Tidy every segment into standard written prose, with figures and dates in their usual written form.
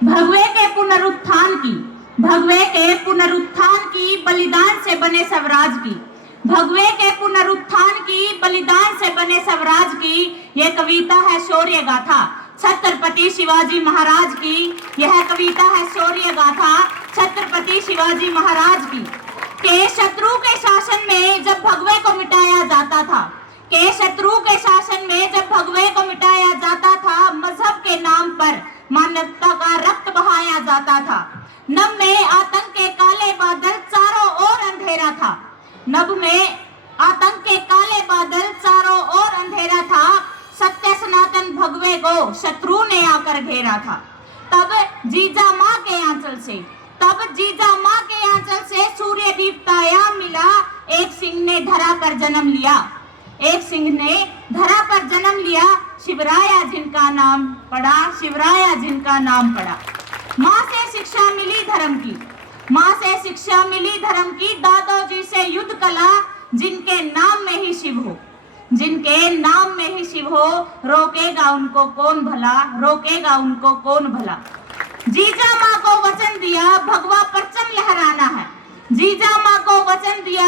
भगवे के पुनरुत्थान की, भगवे के पुनरुत्थान की बलिदान से बने स्वराज की, भगवे के पुनरुत्थान की बलिदान से बने स्वराज की यह कविता है शौर्य गाथा छत्रपति शिवाजी महाराज की। यह कविता है शौर्य गाथा छत्रपति शिवाजी महाराज की। के शत्रु के शासन में जब भगवे को मिटाया जाता था, के शत्रु के शासन में जब भगवे को मिटाया जाता था, मजहब के नाम पर मानवता का रक्त बहाया जाता था। नभ में आतंक के काले बादल चारों ओर अंधेरा था, नभ में आतंक के काले बादल चारों ओर अंधेरा था। सत्य सनातन भगवे को शत्रु ने आकर घेरा था। तब जीजा माँ के आंचल से, तब जीजा माँ के आंचल से सूर्य दीप्तायाम मिला। एक सिंह ने धरा पर जन्म लिया, एक सिंह ने धरा पर जन्म लिया। शिवराया जिनका नाम पड़ा, शिवराया जिनका नाम पड़ा। माँ से शिक्षा मिली धर्म की, माँ से शिक्षा मिली धर्म की। दादाजी से युद्ध कला, जिनके नाम में ही शिव हो, जिनके नाम में ही शिव हो। रोकेगा उनको कौन भला, रोकेगा उनको कौन भला। जीजा माँ को वचन दिया भगवा परचम लहराना है, जीजा माँ को वचन दिया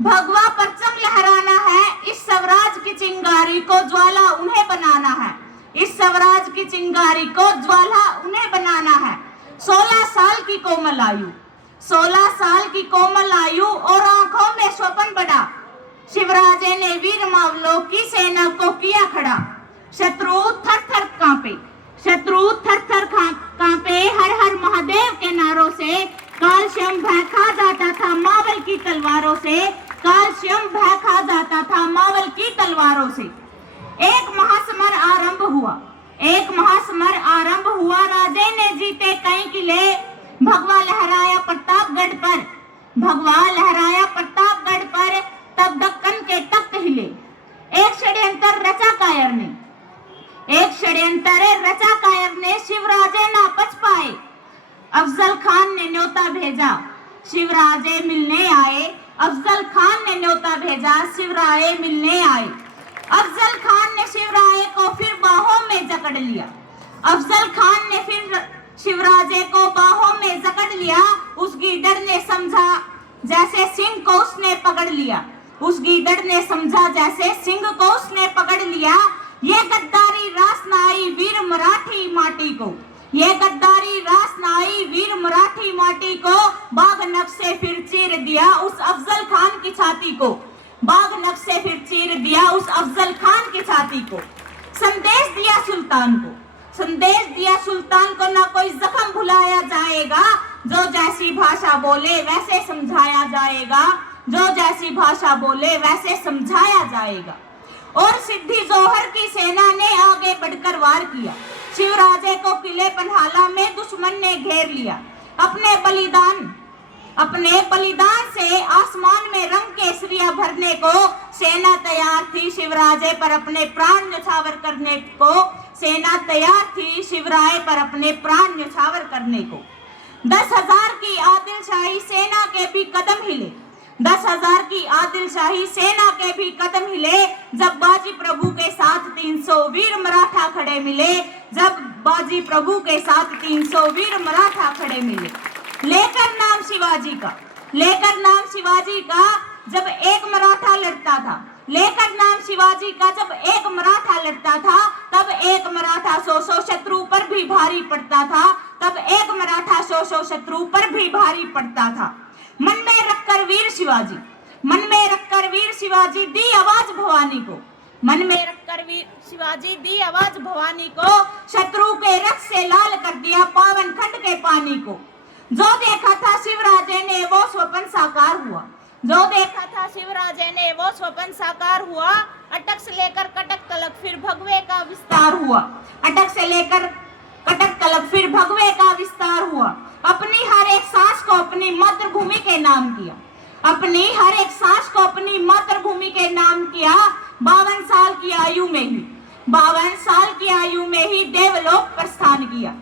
भगवा परचम लहराना है। इस स्वराज की चिंगारी को ज्वाला उन्हें बनाना है, इस स्वराज की चिंगारी को ज्वाला उन्हें बनाना है। 16 साल की कोमल आयु, 16 साल की कोमल आयु और आंखों में स्वप्न बड़ा। शिवराजे ने वीर मावलों की सेना को किया खड़ा। शत्रु थर थर कांपे, शत्रु थर थर कांपे। हर हर महादेव के नारों से कालश्यम भय खा जाता था मावल की तलवारों से, कालश्यम भय खा जाता था मावल की तलवारों से। एक महासमर आरंभ हुआ, एक महासमर आरंभ हुआ। राजे ने जीते कई किले, भगवा लहराया प्रतापगढ़ पर, भगवा लहराया प्रतापगढ़ पर। तब दक्कन के तख्त हिले। एक षड्यंत्र रचा कायर ने, एक षड्यंत्र रचा कायर ने। शिवराजे ना बच पाए, अफजल खान ने न्योता भेजा। शिवराजे मिलने आए, अफजल खान ने न्योता भेजा। शिवराय मिलने आए, अफजल खान ने शिवराय को फिर बाहों में जकड़ लिया, अफजल खान ने फिर शिवराजे को बाहों में जकड़ लिया। उस गीदड़ ने समझा जैसे सिंह को उसने पकड़ लिया, उस गीदड़ ने समझा जैसे सिंह को उसने पकड़ लिया। ये गद्दारी रास न आई वीर मराठी माटी को, ये गद्दारी रास न आई वीर मराठी माटी को। बाघ नख से फिर चीर दिया उस अफजल खान की छाती को, बाघ नख से फिर चीर दिया उस अफजल खान की छाती को। संदेश दिया सुल्तान को, संदेश दिया सुल्तान को। ना कोई जख्म भुलाया जाएगा, जो जैसी भाषा बोले वैसे समझाया जाएगा, जो जैसी भाषा बोले वैसे समझाया जाएगा। और सिद्धि जौहर की सेना ने आगे बढ़कर वार किया। शिवराजे को किले पन्हाला में दुश्मन ने घेर लिया। अपने बलिदान से आसमान में रंग केसरिया भरने को सेना तैयार थी। शिवराजे पर अपने प्राण न्यौछावर करने को सेना तैयार थी। शिवराय पर अपने प्राण न्यौछावर करने को 10,000 की आदिलशाही सेना के भी कदम हिले, 10,000 की आदिलशाही सेना के भी कदम हिले। जब बाजी प्रभु के साथ 300 वीर मराठा खड़े मिले, जब बाजी प्रभु के साथ 300 वीर मराठा खड़े मिले। लेकर नाम शिवाजी का, लेकर नाम शिवाजी का जब एक मराठा लड़ता था, लेकर नाम शिवाजी का जब एक मराठा लड़ता था, तब एक मराठा 100 शत्रु पर भी भारी पड़ता था, तब एक मराठा 100 शत्रु पर भी भारी पड़ता था। मन में रखकर वीर शिवाजी, मन में रखकर वीर शिवाजी दी आवाज भवानी को, मन में रखकर वीर शिवाजी दी आवाज भवानी को। शत्रु के रथ से लाल कर दिया पावन खंड के पानी को। जो देखा था शिवराजे ने वो स्वप्न साकार हुआ, जो देखा था शिवराजे ने वो स्वप्न साकार हुआ। अटक से लेकर कटक तलक फिर भगवे का विस्तार हुआ, अटक से लेकर कटक तलक फिर भगवे का विस्तार हुआ। अपनी हर एक सांस को अपनी मातृभूमि के नाम किया, अपनी हर एक सांस को अपनी मातृभूमि के नाम किया। 52 साल की आयु में ही, 52 साल की आयु में ही देवलोक प्रस्थान किया।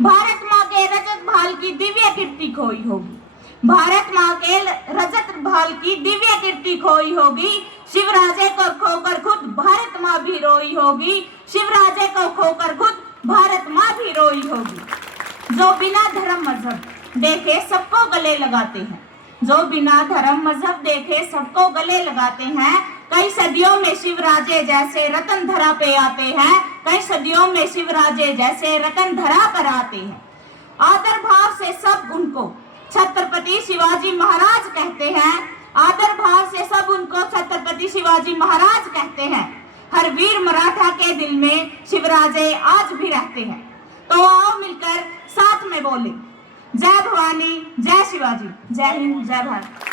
भारत माँ के रजत भाल की दिव्य कीर्ति खोई होगी, भारत माँ के रजत भाल की दिव्य कीर्ति खोई होगी। शिवराजे को खोकर खुद भारत माँ भी रोई होगी, शिवराजे को खोकर खुद भारत माँ भी रोई होगी। जो बिना धर्म मजहब देखे सबको गले लगाते हैं, जो बिना धर्म मजहब देखे सबको गले लगाते हैं। कई सदियों में शिवराजे जैसे रतन धरा पे आते हैं, कई सदियों में शिवराजे जैसे रतन धरा पर आते हैं। आदर भाव से सब उनको छत्रपति शिवाजी महाराज कहते हैं, आदर भाव से सब उनको छत्रपति शिवाजी महाराज कहते हैं। हर वीर मराठा के दिल में शिवराजे आज भी रहते हैं। तो आओ मिलकर साथ में बोले, जय भवानी, जय शिवाजी, जय हिंद, जय भारत।